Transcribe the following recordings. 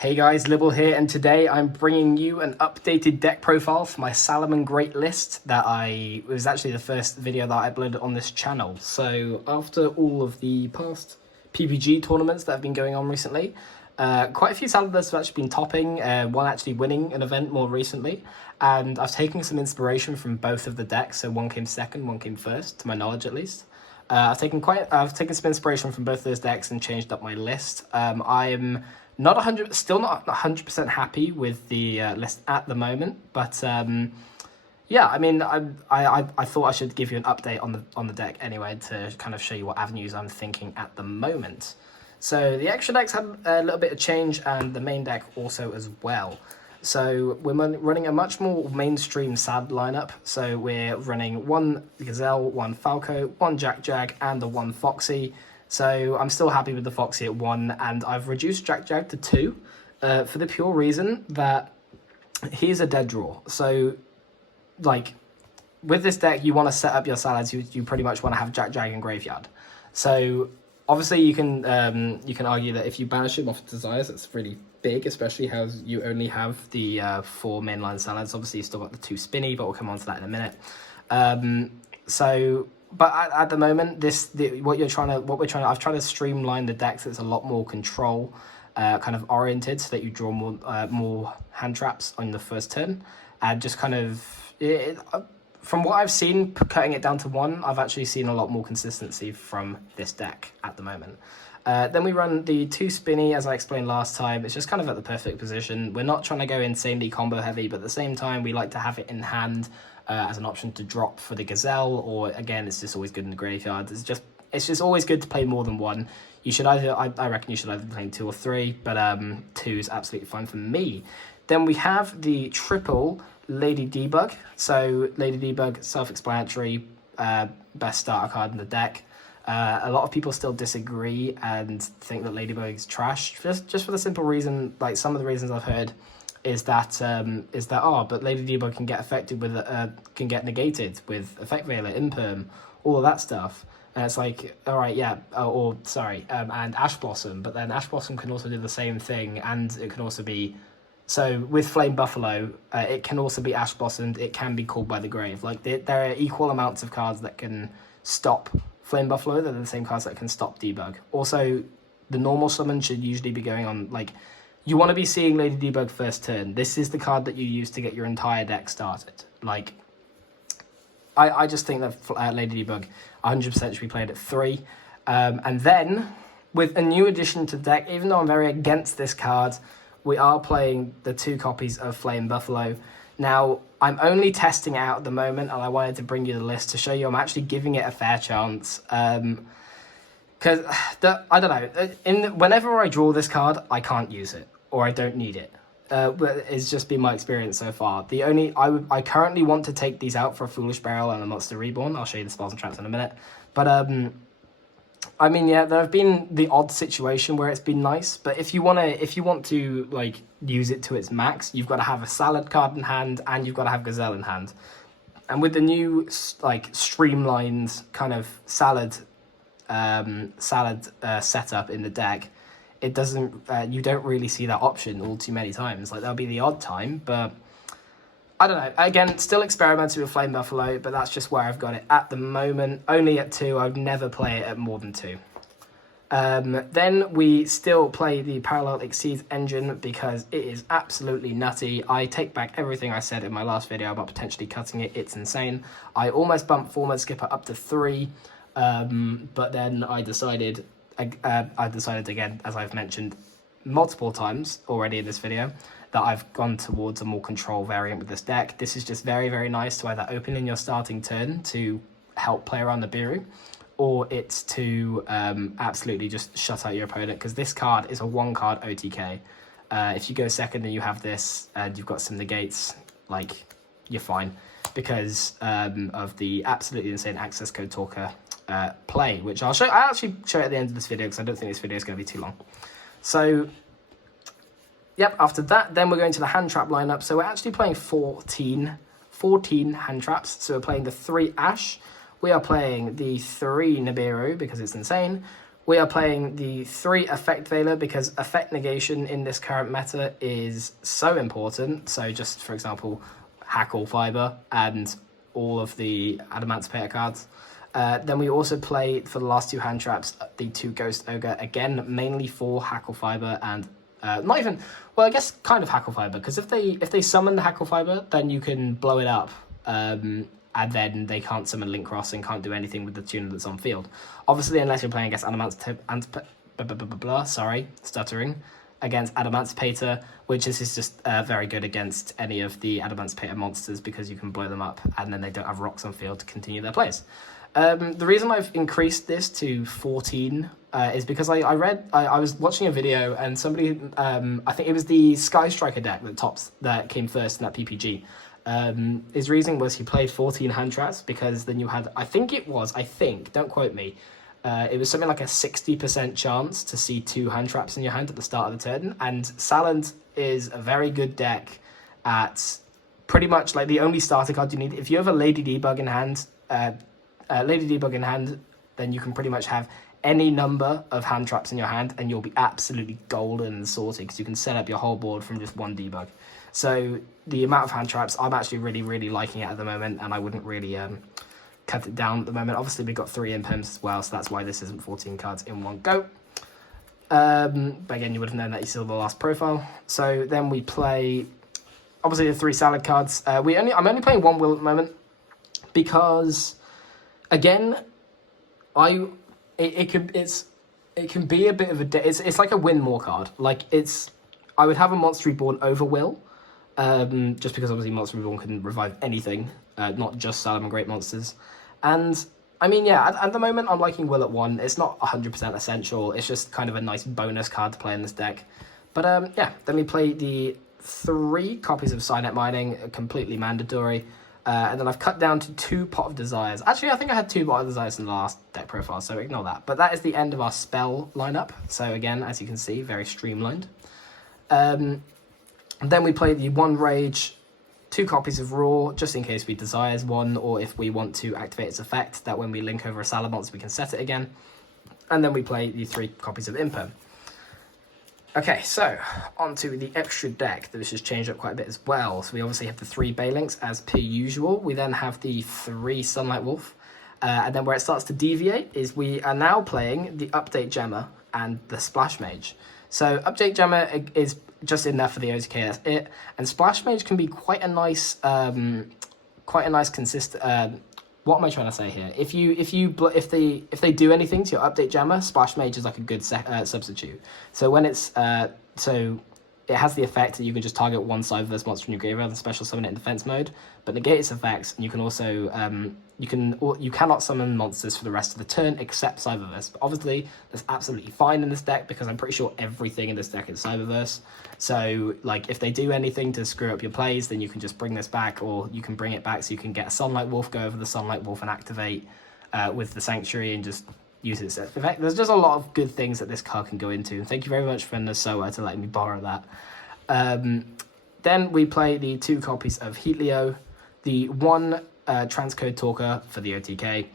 Hey guys, Libble here, and today I'm bringing you an updated deck profile for my Salamangreat list that it was actually the first video that I uploaded on this channel. So after all of the past PPG tournaments that have been going on recently, quite a few Salamangreats have actually been topping, one actually winning an event more recently, and I've taken some inspiration from both of the decks. So one came second, one came first, to my knowledge at least. I've taken some inspiration from both those decks and changed up my list. I'm still not 100% happy with the list at the moment, but yeah, I mean, I thought I should give you an update on the deck anyway to kind of show you what avenues I'm thinking at the moment. So the extra decks had a little bit of change, and the main deck also as well. So we're running a much more mainstream sad lineup. So we're running one Gazelle, one Falco, one Jack, and the one Foxy. So I'm still happy with the Foxy at 1, and I've reduced Jack to 2 for the pure reason that he's a dead draw. So, like, with this deck, you want to set up your salads. You pretty much want to have Jack in graveyard. So obviously you can argue that if you banish him off Desires, that's really big, especially as you only have the 4 mainline salads. Obviously you've still got the 2 spinny, but we'll come on to that in a minute. But at the moment, I've tried to streamline the deck so it's a lot more control kind of oriented, so that you draw more hand traps on the first turn, and just kind of from what I've seen, cutting it down to 1, I've actually seen a lot more consistency from this deck at the moment. Then we run the 2 spinny, as I explained last time. It's just kind of at the perfect position. We're not trying to go insanely combo heavy, but at the same time, we like to have it in hand as an option to drop for the Gazelle, or again, it's just always good in the graveyard. It's just always good to play more than 1. You should I reckon you should either play 2 or 3, but 2 is absolutely fine for me. Then we have the triple Lady Debug. So Lady Debug, self-explanatory, best starter card in the deck. A lot of people still disagree and think that Ladybug is trash, just for the simple reason, like some of the reasons I've heard, is that but Lady Debug can get negated with Effect Veiler, Imperm, all of that stuff. And it's like, all right, yeah, and Ash Blossom, but then Ash Blossom can also do the same thing, and it can also be, so with Flame Buffalo, it can also be Ash Blossomed, it can be called by the grave. Like, there are equal amounts of cards that can stop Flame Buffalo, they're the same cards that can stop Debug. Also, the normal summon should usually be going on, like, you want to be seeing Lady Debug first turn. This is the card that you use to get your entire deck started. Like, I just think that Lady Debug 100% should be played at 3. And then, with a new addition to the deck, even though I'm very against this card, we are playing the 2 copies of Flame Buffalo. Now, I'm only testing it out at the moment, and I wanted to bring you the list to show you I'm actually giving it a fair chance. Because, I don't know, whenever I draw this card, I can't use it, or I don't need it. It's just been my experience so far. I currently want to take these out for a Foolish Burial and a Monster Reborn. I'll show you the spells and traps in a minute. But, I mean, yeah, there have been the odd situation where it's been nice, but if you want to like use it to its max, you've got to have a salad card in hand, and you've got to have Gazelle in hand. And with the new like streamlined kind of salad setup in the deck, it doesn't you don't really see that option all too many times. Like, there'll be the odd time, but I don't know. Again, still experimenting with Flame Buffalo, but that's just where I've got it at the moment. Only at 2. I would never play it at more than 2. Then we still play the Parallel Exceeds engine because it is absolutely nutty. I take back everything I said in my last video about potentially cutting it. It's insane. I almost bumped Forward Skipper up to 3, but then I decided again, as I've mentioned multiple times already in this video, that I've gone towards a more control variant with this deck. This is just very, very nice to either open in your starting turn to help play around the Biru, or it's to absolutely just shut out your opponent, because this card is a 1-card OTK. If you go second and you have this, and you've got some negates, like, you're fine, because of the absolutely insane access code talker play, which I'll actually show at the end of this video, because I don't think this video is going to be too long. So, yep, after that, then we're going to the hand trap lineup. So we're actually playing 14 hand traps. So we're playing the 3 Ash. We are playing the 3 Nibiru, because it's insane. we are playing the 3 Effect Veiler because effect negation in this current meta is so important. So just, for example, Hackle Fiber and all of the Adamantipator cards. Then we also play, for the last 2 hand traps, the 2 Ghost Ogre, again, mainly for Hackle Fiber and not even, well, I guess kind of Hackle Fiber, because if they summon the Hackle Fiber, then you can blow it up, and then they can't summon Link Cross and can't do anything with the tuner that's on field. Obviously, unless you're playing against against Adamantipator, which is just very good against any of the Adamantipator monsters because you can blow them up and then they don't have rocks on field to continue their plays. The reason I've increased this to 14 is because I was watching a video and somebody, I think it was the Sky Striker deck that came first in that PPG. His reason was he played 14 hand traps because then you had, don't quote me, it was something like a 60% chance to see 2 hand traps in your hand at the start of the turn. And Saland is a very good deck at pretty much like the only starter card you need. If you have a Lady Debug in hand, then you can pretty much have any number of hand traps in your hand and you'll be absolutely golden and sorted because you can set up your whole board from just 1 debug. So the amount of hand traps, I'm actually really, really liking it at the moment, and I wouldn't really cut it down at the moment. Obviously, we've got 3 imperms as well, so that's why this isn't 14 cards in one go. But again, you would have known that you saw the last profile. So then we play, obviously, the 3 salad cards. I'm only playing 1 will at the moment because, again, it can be a bit of a it's like a win more card. Like I would have a Monster Reborn over Will, just because obviously Monster Reborn can revive anything, not just Salamangreat monsters. And I mean, yeah, at the moment I'm liking Will at 1. It's not 100% essential. It's just kind of a nice bonus card to play in this deck. But yeah, then we play the 3 copies of Signet Mining, completely mandatory. And then I've cut down to 2 Pot of Desires. Actually, I think I had 2 Pot of Desires in the last deck profile, so ignore that. But that is the end of our spell lineup. So again, as you can see, very streamlined. Then we play the 1 Rage, 2 copies of Raw, just in case we desires 1, or if we want to activate its effect, that when we link over a Salad monster, we can set it again. And then we play the 3 copies of Imperm. Okay, so onto the extra deck, which has changed up quite a bit as well. So we obviously have the 3 Baylinks as per usual. We then have the 3 Sunlight Wolf. And then where it starts to deviate is we are now playing the Update Gemma and the Splash Mage. So Update Gemma is just in there for the OTK, that's it. And Splash Mage can be quite a nice consistent. What am I trying to say here? If they do anything to your Update Gemma, Splash Mage is like a good substitute. So when it's so it has the effect that you can just target 1 Cyberverse monster in your graveyard and special summon it in defense mode, but negate its effects, and you can also you cannot summon monsters for the rest of the turn except Cyberverse. But obviously that's absolutely fine in this deck because I'm pretty sure everything in this deck is Cyberverse. So like if they do anything to screw up your plays, then you can just bring this back, or you can bring it back so you can get a Sunlight Wolf, go over the Sunlight Wolf and activate with the Sanctuary and just use its effect. There's just a lot of good things that this card can go into. And thank you very much for Nasoa to letting me borrow that. Then we play the 2 copies of Heatleo, the 1 transcode talker for the OTK,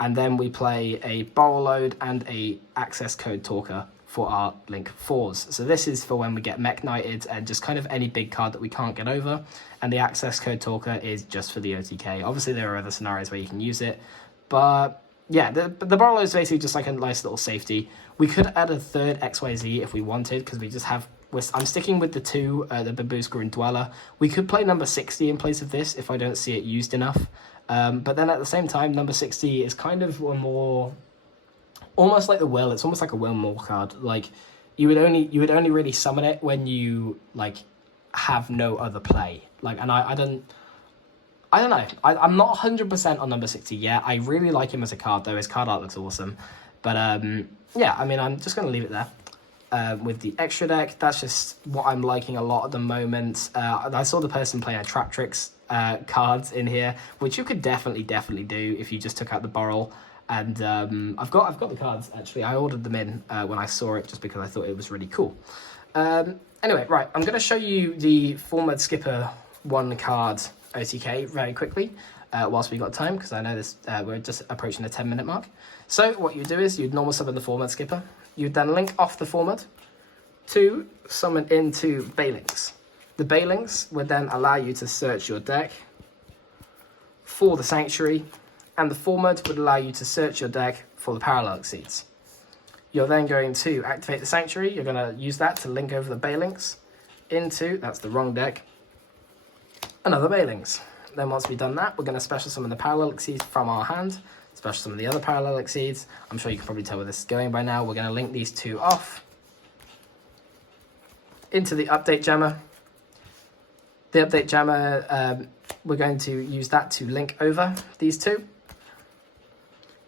and then we play a Borrow Load and a access code talker for our Link 4s. So this is for when we get Mech Knighted and just kind of any big card that we can't get over, and the access code talker is just for the OTK. Obviously there are other scenarios where you can use it, but yeah, the Borrow Load is basically just like a nice little safety. We could add a 3rd XYZ if we wanted, because we just have, I'm sticking with the 2, the Babushka and Dweller. We could play number 60 in place of this if I don't see it used enough. But then at the same time, number 60 is kind of a more, almost like the Will. It's almost like a Will More card. Like you would only really summon it when you like have no other play. Like, and I don't know. I'm not 100% on number 60 yet. I really like him as a card though. His card art looks awesome. But yeah, I mean, I'm just gonna leave it there. With the extra deck, that's just what I'm liking a lot at the moment. I saw the person playing a Trap Tricks cards in here, which you could definitely do if you just took out the Borrow. And I've got the cards actually. I ordered them in when I saw it just because I thought it was really cool. Anyway, right, I'm going to show you the Forward Skipper 1 card OTK very quickly. whilst we got time, because I know this we're just approaching the 10-minute mark. So what you do is you'd normal summon the format skipper. You'd then link off the format to summon into Bailings. The Bailings would then allow you to search your deck for the Sanctuary, and the format would allow you to search your deck for the Parallel Exceeds. You're then going to activate the Sanctuary. You're going to use that to link over the Bailings into, that's the wrong deck, another Bailings. Then once we've done that, we're going to special summon the Parallel Exceeds from our hand, special summon the other Parallel Exceeds. I'm sure you can probably tell where this is going by now. We're going to link these two off into the Update Jammer. The Update Jammer, we're going to use that to link over these two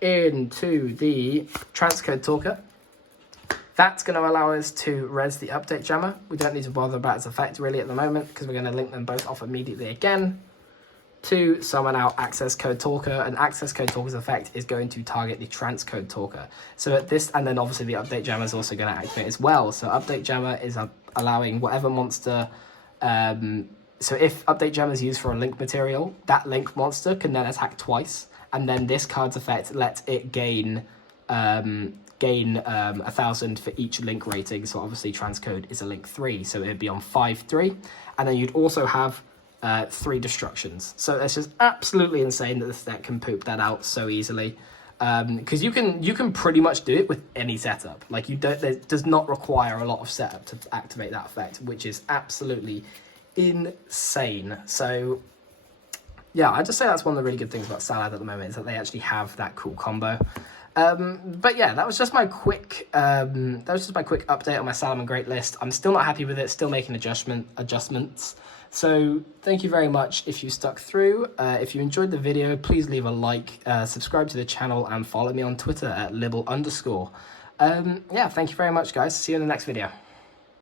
into the Transcode Talker. That's going to allow us to res the Update Jammer. We don't need to bother about its effect really at the moment, because we're going to link them both off immediately again to summon out Access Code Talker, and Access Code Talker's effect is going to target the Transcode Talker. So at this, and then obviously the Update Jammer is also going to activate as well. So Update Jammer is allowing whatever monster, so if Update Jammer is used for a link material, that link monster can then attack twice, and then this card's effect lets it gain 1,000 for each link rating. So obviously Transcode is a link 3, so it'd be on 5/3, and then you'd also have 3 destructions. So it's just absolutely insane that this deck can poop that out so easily, because you can pretty much do it with any setup. Like it does not require a lot of setup to activate that effect, which is absolutely insane. So yeah, I just say that's one of the really good things about Salad at the moment, is that they actually have that cool combo. But yeah, that was just my quick update on my Salamangreat list. I'm still not happy with it, still making adjustments. So thank you very much if you stuck through. If you enjoyed the video, please leave a like, subscribe to the channel, and follow me on Twitter at @libel_. Yeah, thank you very much, guys. See you in the next video.